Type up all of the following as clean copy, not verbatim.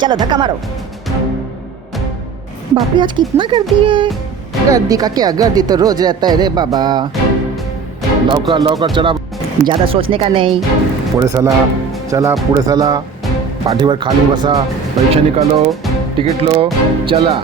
चलो धक्का मारो। बापरे, आज कितना गर्दी है। गर्दी का क्या, गर्दी तो रोज रहता है रे बाबा। लवकर लवकर चला, ज्यादा सोचने का नहीं। पुढे चला, चला पुढे चला, पाठीवर खाली बसा, पैसे निकालो, तिकीट लो, चला।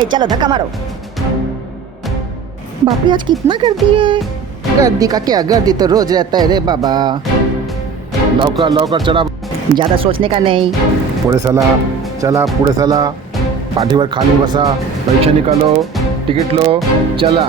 ए चलो धक्का मारो। बापरे आज कितना गर्दी है। गर्दी का क्या, गर्दी तो रोज रहता है रे बाबा। लवकर लवकर चला, ज़्यादा सोचने का नहीं। पुढे चला, चला पुढे चला, पाठीवर खाली बसा, पैसे निकालो, तिकीट लो, चला.